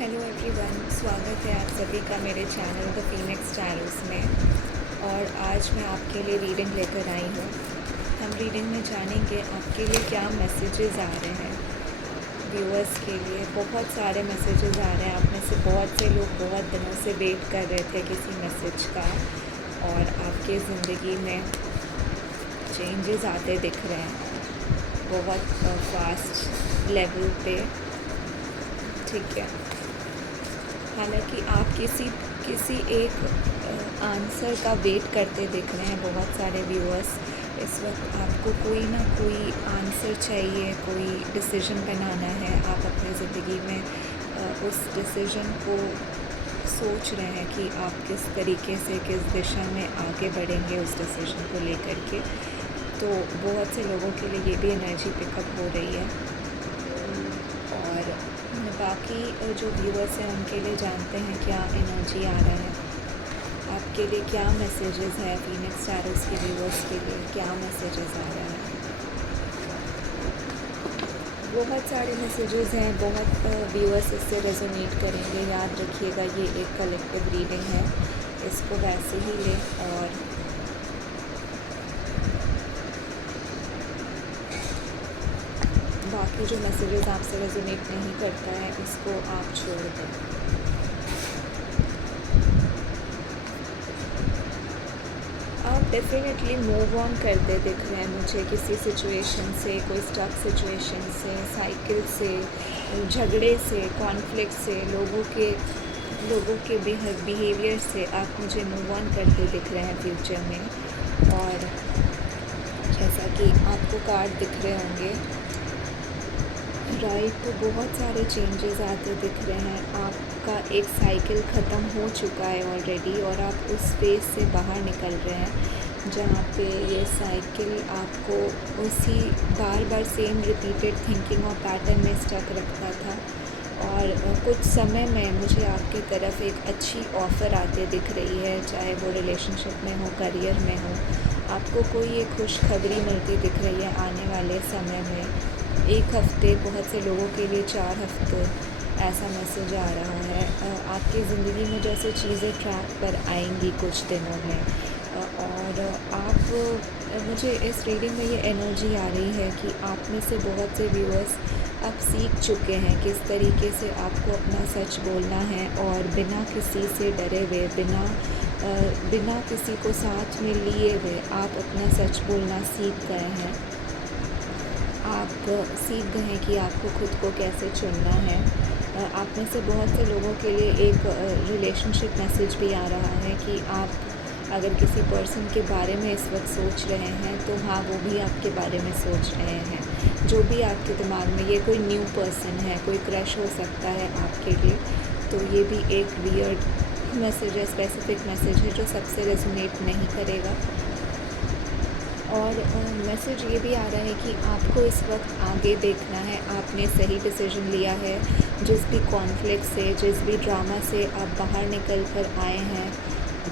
Hello everyone, स्वागत है आप सभी का मेरे चैनल द फीनिक्स टैरोस में। और आज मैं आपके लिए रीडिंग लेकर आई हूँ। हम रीडिंग में जानेंगे आपके लिए क्या मैसेजेस आ रहे हैं। व्यूअर्स के लिए बहुत सारे मैसेजेस आ रहे हैं। आप में से बहुत से लोग बहुत दिनों से वेट कर रहे थे किसी मैसेज का, और आपके ज़िंदगी में चेंजेस आते दिख रहे हैं बहुत फास्ट लेवल पे। ठीक है, हालांकि आप किसी एक आंसर का वेट करते दिख रहे हैं। बहुत सारे व्यूअर्स इस वक्त आपको कोई ना कोई आंसर चाहिए, कोई डिसीजन बनाना है। आप अपनी ज़िंदगी में उस डिसीजन को सोच रहे हैं कि आप किस तरीके से, किस दिशा में आगे बढ़ेंगे उस डिसीजन को लेकर के। तो बहुत से लोगों के लिए ये भी एनर्जी पिकअप हो रही है। और बाकी जो व्यूअर्स हैं उनके लिए जानते हैं क्या एनर्जी आ रहा है, आपके लिए क्या मैसेजेस है। फीनिक्स टैरोस के व्यूअर्स के लिए क्या मैसेजेस आ रहा है। बहुत सारे मैसेजेस हैं, बहुत व्यूअर्स इससे रेजोनेट करेंगे। याद रखिएगा, ये एक कलेक्टिव रीडिंग है, इसको वैसे ही लें। और बाकी जो मैसेजेस आपसे रेजोनेट नहीं करता है उसको आप छोड़ दें। आप डेफिनेटली मूव ऑन करते दिख रहे हैं मुझे किसी सिचुएशन से, कोई स्टक सिचुएशन से, साइकिल से, झगड़े से, कॉन्फ्लिक्ट से, लोगों के बिहेवियर से आप मुझे मूव ऑन करते दिख रहे हैं फ्यूचर में। और जैसा कि आपको कार्ड दिख रहे होंगे राइट, तो बहुत सारे चेंजेस आते दिख रहे हैं। आपका एक साइकिल ख़त्म हो चुका है ऑलरेडी, और आप उस फेज से बाहर निकल रहे हैं जहाँ पे ये साइकिल आपको उसी बार बार सेम रिपीटेड थिंकिंग और पैटर्न में स्टक रखता था। और कुछ समय में मुझे आपकी तरफ एक अच्छी ऑफ़र आते दिख रही है, चाहे वो रिलेशनशिप में हो, करियर में हो। आपको कोई एक खुशखबरी मिलती दिख रही है आने वाले समय में। 1 हफ़्ते, बहुत से लोगों के लिए 4 हफ्ते ऐसा मैसेज आ रहा है। आपकी ज़िंदगी में जैसे चीज़ें ट्रैक पर आएंगी कुछ दिनों में। और आप मुझे इस रीडिंग में ये एनर्जी आ रही है कि आप में से बहुत से व्यूअर्स अब सीख चुके हैं किस तरीके से आपको अपना सच बोलना है, और बिना किसी से डरे हुए, बिना किसी को साथ में लिए हुए आप अपना सच बोलना सीख गए हैं। आप सीख गए हैं कि आपको खुद को कैसे चुनना है। आप में से बहुत से लोगों के लिए एक रिलेशनशिप मैसेज भी आ रहा है कि आप अगर किसी पर्सन के बारे में इस वक्त सोच रहे हैं तो हाँ, वो भी आपके बारे में सोच रहे हैं। जो भी आपके दिमाग में, ये कोई न्यू पर्सन है, कोई क्रश हो सकता है आपके लिए। तो ये भी एक वियर्ड मैसेज है, स्पेसिफिक मैसेज है जो सबसे रेजोनेट नहीं करेगा। और मैसेज ये भी आ रहा है कि आपको इस वक्त आगे देखना है। आपने सही डिसीजन लिया है। जिस भी कॉन्फ्लिक्ट से, जिस भी ड्रामा से आप बाहर निकल कर आए हैं,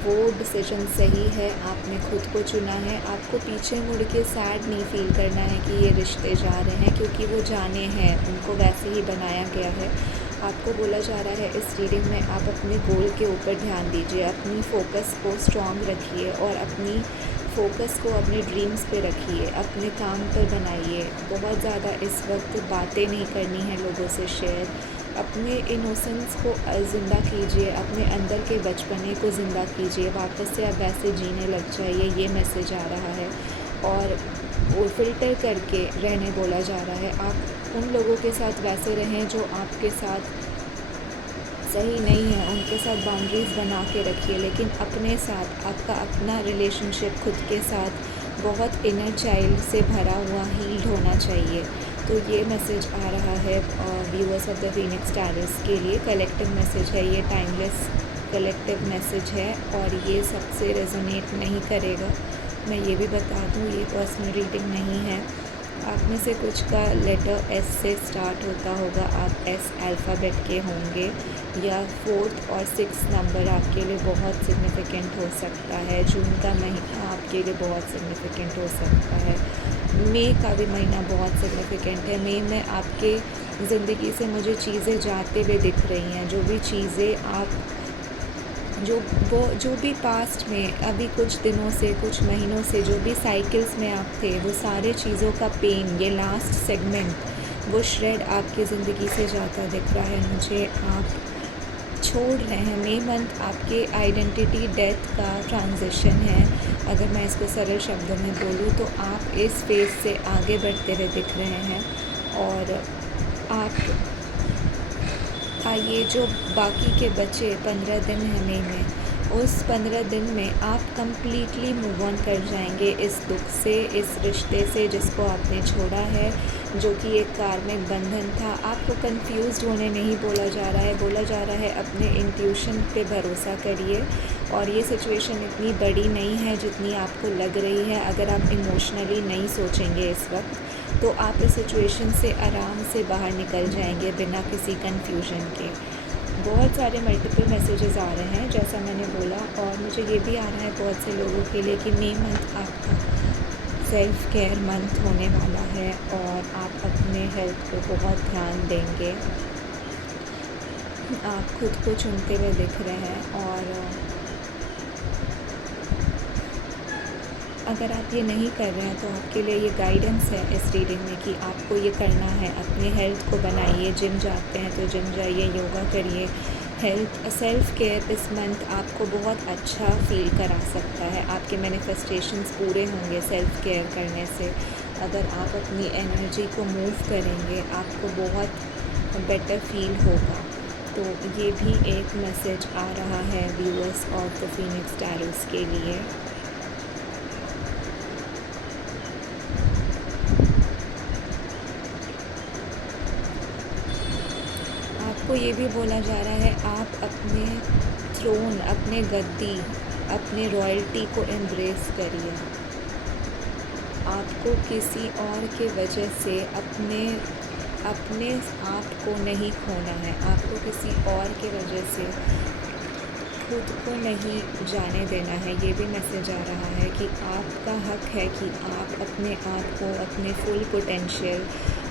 वो डिसीजन सही है। आपने खुद को चुना है। आपको पीछे मुड़ के सैड नहीं फील करना है कि ये रिश्ते जा रहे हैं, क्योंकि वो जाने हैं, उनको वैसे ही बनाया गया है। आपको बोला जा रहा है इस रीडिंग में, आप अपने गोल के ऊपर ध्यान दीजिए, अपनी फ़ोकस को स्ट्रॉन्ग रखिए, और अपनी फ़ोकस को अपने ड्रीम्स पे रखिए, अपने काम पर बनाइए। बहुत ज़्यादा इस वक्त बातें नहीं करनी है लोगों से शेयर। अपने इनोसेंस को ज़िंदा कीजिए, अपने अंदर के बचपने को ज़िंदा कीजिए, वापस से आप वैसे जीने लग जाइए। ये मैसेज आ रहा है। और वो फ़िल्टर करके रहने बोला जा रहा है। आप उन लोगों के साथ वैसे रहें जो आपके साथ सही नहीं है, उनके साथ बाउंड्रीज़ बना के रखिए, लेकिन अपने साथ आपका अपना रिलेशनशिप खुद के साथ बहुत इनर चाइल्ड से भरा हुआ, हील्ड होना चाहिए। तो ये मैसेज आ रहा है viewers of the Phoenix tarots के लिए। कलेक्टिव मैसेज है ये, टाइमलेस कलेक्टिव मैसेज है, और ये सबसे रेजोनेट नहीं करेगा। मैं ये भी बता दूँ, ये पर्सनल रीडिंग नहीं है। आप में से कुछ का लेटर एस से स्टार्ट होता होगा, आप एस अल्फ़ाबेट के होंगे, या 4th और 6th नंबर आपके लिए बहुत सिग्निफिकेंट हो सकता है। जून का महीना आपके लिए बहुत सिग्निफिकेंट हो सकता है। मई का भी महीना बहुत सिग्निफिकेंट है। मई में आपके ज़िंदगी से मुझे चीज़ें जाते हुए दिख रही हैं। जो भी चीज़ें आप जो भी पास्ट में अभी कुछ दिनों से, कुछ महीनों से जो भी साइकिल्स में आप थे, वो सारे चीज़ों का पेन, ये लास्ट सेगमेंट, वो श्रेड आपकी ज़िंदगी से जाता दिख रहा है मुझे। आप छोड़ रहे हैं। मई मंथ आपके आइडेंटिटी डेथ का ट्रांजिशन है। अगर मैं इसको सरल शब्दों में बोलूँ तो आप इस फेज़ से आगे बढ़ते हुए दिख रहे हैं। और आप का ये जो बाकी के बचे 15 दिन हैं मई में, उस 15 दिन में आप कंप्लीटली मूव ऑन कर जाएंगे इस दुख से, इस रिश्ते से जिसको आपने छोड़ा है, जो कि एक कार्मिक बंधन था। आपको कंफ्यूज्ड होने नहीं बोला जा रहा है, बोला जा रहा है अपने इंट्यूशन पे भरोसा करिए। और ये सिचुएशन इतनी बड़ी नहीं है जितनी आपको लग रही है। अगर आप इमोशनली नहीं सोचेंगे इस वक्त, तो आप इस सिचुएशन से आराम से बाहर निकल जाएंगे बिना किसी कन्फ्यूजन के। बहुत सारे मल्टीपल मैसेजेस आ रहे हैं जैसा मैंने बोला, और मुझे ये भी आ रहा है बहुत से लोगों के लिए कि मई मंथ आपका सेल्फ केयर मंथ होने वाला है और आप अपने हेल्थ को बहुत ध्यान देंगे। आप खुद को चुनते हुए दिख रहे हैं। और अगर आप ये नहीं कर रहे हैं तो आपके लिए ये गाइडेंस है इस रीडिंग में कि आपको ये करना है। अपने हेल्थ को बनाइए, जिम जाते हैं तो जिम जाइए, योगा करिए। सेल्फ केयर इस मंथ आपको बहुत अच्छा फील करा सकता है। आपके मैनिफेस्टेशंस पूरे होंगे सेल्फ केयर करने से। अगर आप अपनी एनर्जी को मूव करेंगे, आपको बहुत बेटर फील होगा। तो ये भी एक मैसेज आ रहा है viewers of the Phoenix tarots के लिए। आपको ये भी बोला जा रहा है आप अपने थ्रोन, अपने गद्दी, अपने रॉयल्टी को एम्ब्रेस करिए। आपको किसी और के वजह से अपने आप को नहीं खोना है। आपको किसी और के वजह से खुद को नहीं जाने देना है। ये भी मैसेज आ रहा है कि आपका हक है कि आप अपने आप को अपने फुल पोटेंशियल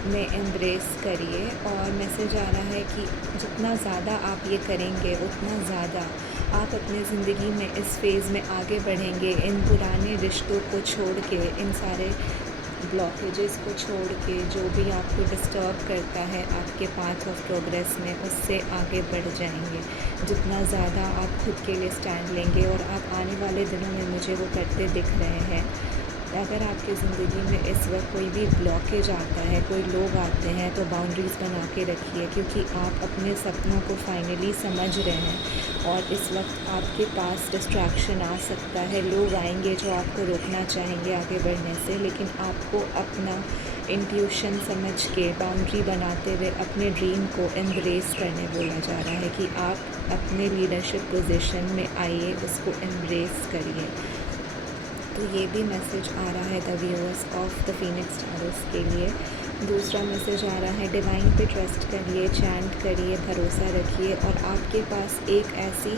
में एम्ब्रेस करिए। और मैसेज आ रहा है कि जितना ज़्यादा आप ये करेंगे उतना ज़्यादा आप अपनी ज़िंदगी में इस फेज़ में आगे बढ़ेंगे। इन पुराने रिश्तों को छोड़ के, इन सारे ब्लॉकेजेस को छोड़ के, जो भी आपको डिस्टर्ब करता है आपके पाथ ऑफ प्रोग्रेस में, उससे आगे बढ़ जाएंगे। जितना ज़्यादा आप खुद के लिए स्टैंड लेंगे, और आप आने वाले दिनों में मुझे वो करते दिख रहे हैं। अगर आपकी ज़िंदगी में इस वक्त कोई भी ब्लॉकेज आता है, कोई लोग आते हैं, तो बाउंड्रीज़ बना के रखिए, क्योंकि आप अपने सपनों को फाइनली समझ रहे हैं। और इस वक्त आपके पास डिस्ट्रैक्शन आ सकता है, लोग आएंगे जो आपको रोकना चाहेंगे आगे बढ़ने से, लेकिन आपको अपना इंट्यूशन समझ के बाउंड्री बनाते हुए अपने ड्रीम को एम्ब्रेस करने बोला जा रहा है कि आप अपने लीडरशिप पोजीशन में आइए, उसको एम्ब्रेस करिए। तो ये भी मैसेज आ रहा है the viewers of the Phoenix tarots के लिए। दूसरा मैसेज आ रहा है डिवाइन पे ट्रस्ट करिए, चैंट करिए, भरोसा रखिए। और आपके पास एक ऐसी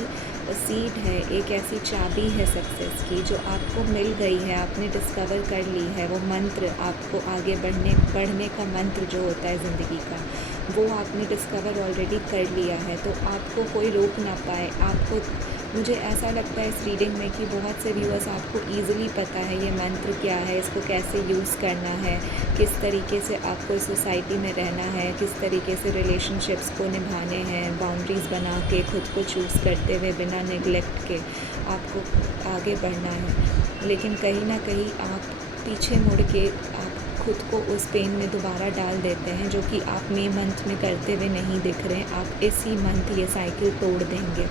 सीड है, एक ऐसी चाबी है सक्सेस की, जो आपको मिल गई है, आपने डिस्कवर कर ली है। वो मंत्र, आपको आगे बढ़ने का मंत्र जो होता है ज़िंदगी का, वो आपने डिस्कवर ऑलरेडी कर लिया है। तो आपको कोई रोक ना पाए। आपको, मुझे ऐसा लगता है इस रीडिंग में कि बहुत से व्यूअर्स आपको ईज़िली पता है ये मंत्र क्या है, इसको कैसे यूज़ करना है, किस तरीके से आपको इस सोसाइटी में रहना है, किस तरीके से रिलेशनशिप्स को निभाने हैं, बाउंड्रीज़ बना के खुद को चूज़ करते हुए बिना नेगलेक्ट के आपको आगे बढ़ना है। लेकिन कहीं ना कहीं आप पीछे मुड़ के आप खुद को उस पेन में दोबारा डाल देते हैं, जो कि आप मई मंथ में करते हुए नहीं दिख रहे हैं। आप इसी मंथ ये साइकिल तोड़ देंगे,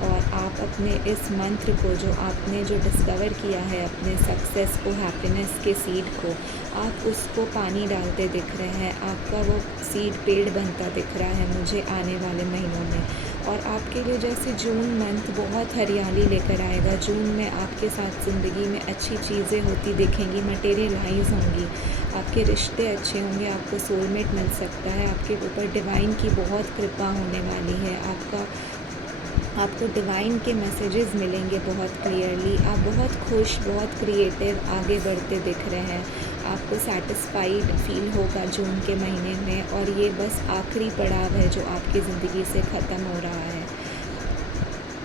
और आप अपने इस मंत्र को, जो डिस्कवर किया है, अपने सक्सेस को, हैप्पीनेस के सीड को, आप उसको पानी डालते दिख रहे हैं। आपका वो सीड पेड़ बनता दिख रहा है मुझे आने वाले महीनों में। और आपके लिए जैसे जून मंथ बहुत हरियाली लेकर आएगा। जून में आपके साथ ज़िंदगी में अच्छी चीज़ें होती दिखेंगी, मटेरियलाइज होंगी, आपके रिश्ते अच्छे होंगे, आपको सोलमेट मिल सकता है, आपके ऊपर डिवाइन की बहुत कृपा होने वाली है। आपको डिवाइन के मैसेजेस मिलेंगे बहुत क्लियरली। आप बहुत खुश, बहुत क्रिएटिव आगे बढ़ते दिख रहे हैं। आपको सैटिस्फाइड फील होगा जून के महीने में, और ये बस आखिरी पड़ाव है जो आपकी ज़िंदगी से ख़त्म हो रहा है।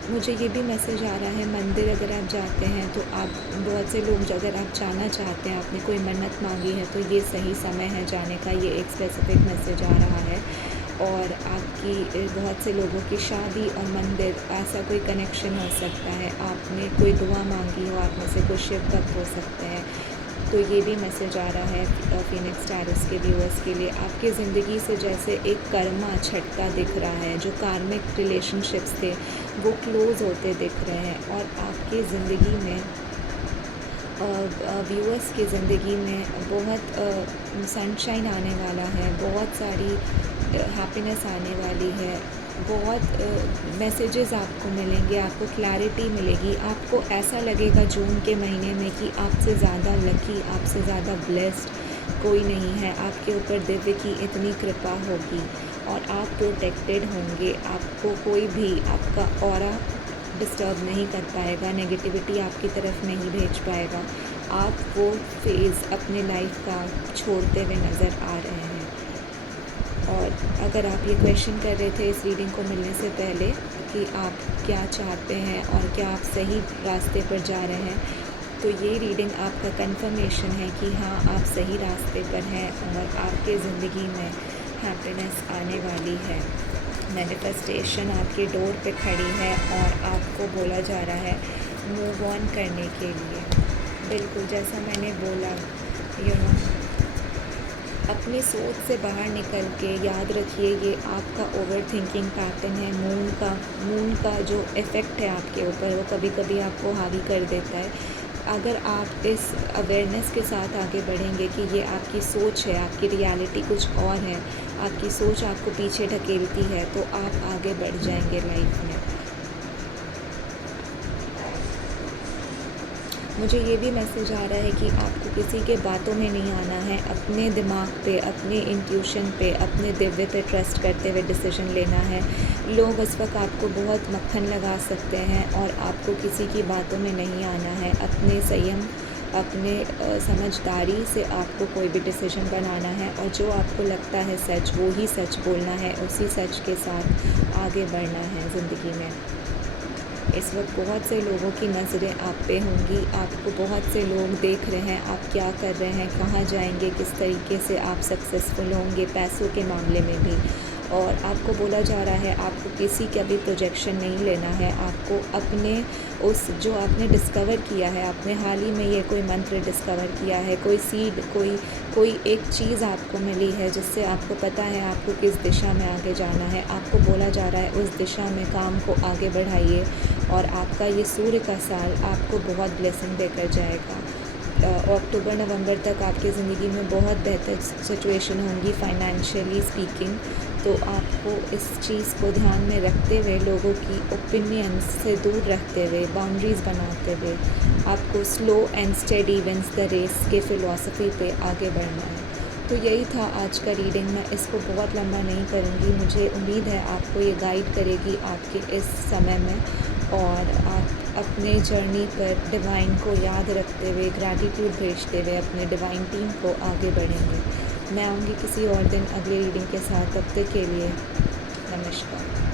मुझे ये भी मैसेज आ रहा है, मंदिर अगर आप जाते हैं तो आप, बहुत से लोग अगर आप जाना चाहते हैं, आपने कोई मन्नत मांगी है, तो ये सही समय है जाने का, ये एक स्पेसिफिक मैसेज आ रहा है। और आपकी बहुत से लोगों की शादी और मंदिर, ऐसा कोई कनेक्शन हो सकता है। आपने कोई दुआ मांगी हो, आप में से कोई शिव भक्त हो सकते हैं, तो ये भी मैसेज आ रहा है फीनिक्स टैरोस के व्यूअर्स के लिए। आपकी ज़िंदगी से जैसे एक कर्मा छटता दिख रहा है, जो कार्मिक रिलेशनशिप्स थे वो क्लोज़ होते दिख रहे हैं, और आपकी ज़िंदगी में व्यूअर्स की ज़िंदगी में बहुत सनशाइन आने वाला है, बहुत सारी हैप्पीनेस आने वाली है, बहुत मैसेजेस आपको मिलेंगे, आपको क्लैरिटी मिलेगी, आपको ऐसा लगेगा जून के महीने में कि आपसे ज़्यादा लकी, आपसे ज़्यादा ब्लेस्ड कोई नहीं है। आपके ऊपर दिव्य की इतनी कृपा होगी और आप प्रोटेक्टेड होंगे। आपको कोई भी आपका ऑरा डिस्टर्ब नहीं कर पाएगा, नेगेटिविटी आपकी तरफ नहीं भेज पाएगा। आप वो फेज़ अपने लाइफ का छोड़ते हुए नज़र आ रहे हैं। और अगर आप ये क्वेश्चन कर रहे थे इस रीडिंग को मिलने से पहले कि आप क्या चाहते हैं और क्या आप सही रास्ते पर जा रहे हैं, तो ये रीडिंग आपका कंफर्मेशन है कि हाँ, आप सही रास्ते पर हैं और आपके ज़िंदगी में हैप्पीनेस आने वाली है। मैनिफेस्टेशन आपके डोर पे खड़ी है और आपको बोला जा रहा है मूव ऑन करने के लिए। बिल्कुल जैसा मैंने बोला, अपनी सोच से बाहर निकल के याद रखिए, ये आपका ओवर थिंकिंग पैटर्न है। मून का जो इफ़ेक्ट है आपके ऊपर, वो कभी कभी आपको हावी कर देता है। अगर आप इस अवेयरनेस के साथ आगे बढ़ेंगे कि ये आपकी सोच है, आपकी रियलिटी कुछ और है, आपकी सोच आपको पीछे ढकेलती है, तो आप आगे बढ़ जाएंगे लाइफ में। मुझे ये भी मैसेज आ रहा है कि आपको किसी के बातों में नहीं आना है, अपने दिमाग पे, अपने इंट्यूशन पे, अपने दिव्य पे ट्रस्ट करते हुए डिसीजन लेना है। लोग इस वक्त आपको बहुत मक्खन लगा सकते हैं और आपको किसी की बातों में नहीं आना है। अपने संयम, अपने समझदारी से आपको कोई भी डिसीजन बनाना है, और जो आपको लगता है सच, वो ही सच बोलना है, उसी सच के साथ आगे बढ़ना है ज़िंदगी में। इस वक्त बहुत से लोगों की नज़रें आप पे होंगी, आपको बहुत से लोग देख रहे हैं आप क्या कर रहे हैं, कहाँ जाएंगे, किस तरीके से आप सक्सेसफुल होंगे पैसों के मामले में भी। और आपको बोला जा रहा है आपको किसी का भी प्रोजेक्शन नहीं लेना है, आपको अपने उस जो आपने डिस्कवर किया है, आपने हाल ही में ये कोई मंत्र डिस्कवर किया है, कोई सीड, कोई एक चीज़ आपको मिली है जिससे आपको पता है आपको किस दिशा में आगे जाना है। आपको बोला जा रहा है उस दिशा में काम को आगे बढ़ाइए, और आपका ये सूर्य का साल आपको बहुत ब्लेसिंग देकर जाएगा। अक्टूबर नवंबर तक आपकी ज़िंदगी में बहुत बेहतर सिचुएशन होंगी फाइनेंशियली स्पीकिंग। तो आपको इस चीज़ को ध्यान में रखते हुए, लोगों की ओपिनियन से दूर रखते हुए, बाउंड्रीज़ बनाते हुए, आपको slow and steady wins the race के फ़िलॉसफी पे आगे बढ़ना है। तो यही था आज का रीडिंग। मैं इसको बहुत लंबा नहीं करूँगी, मुझे उम्मीद है आपको ये गाइड करेगी आपके इस समय में, और आप अपने जर्नी पर डिवाइन को याद रखते हुए, ग्रैटिट्यूड भेजते हुए अपने डिवाइन टीम को आगे बढ़ेंगे। मैं आऊँगी किसी और दिन अगले रीडिंग के साथ। तब तक के लिए नमस्कार।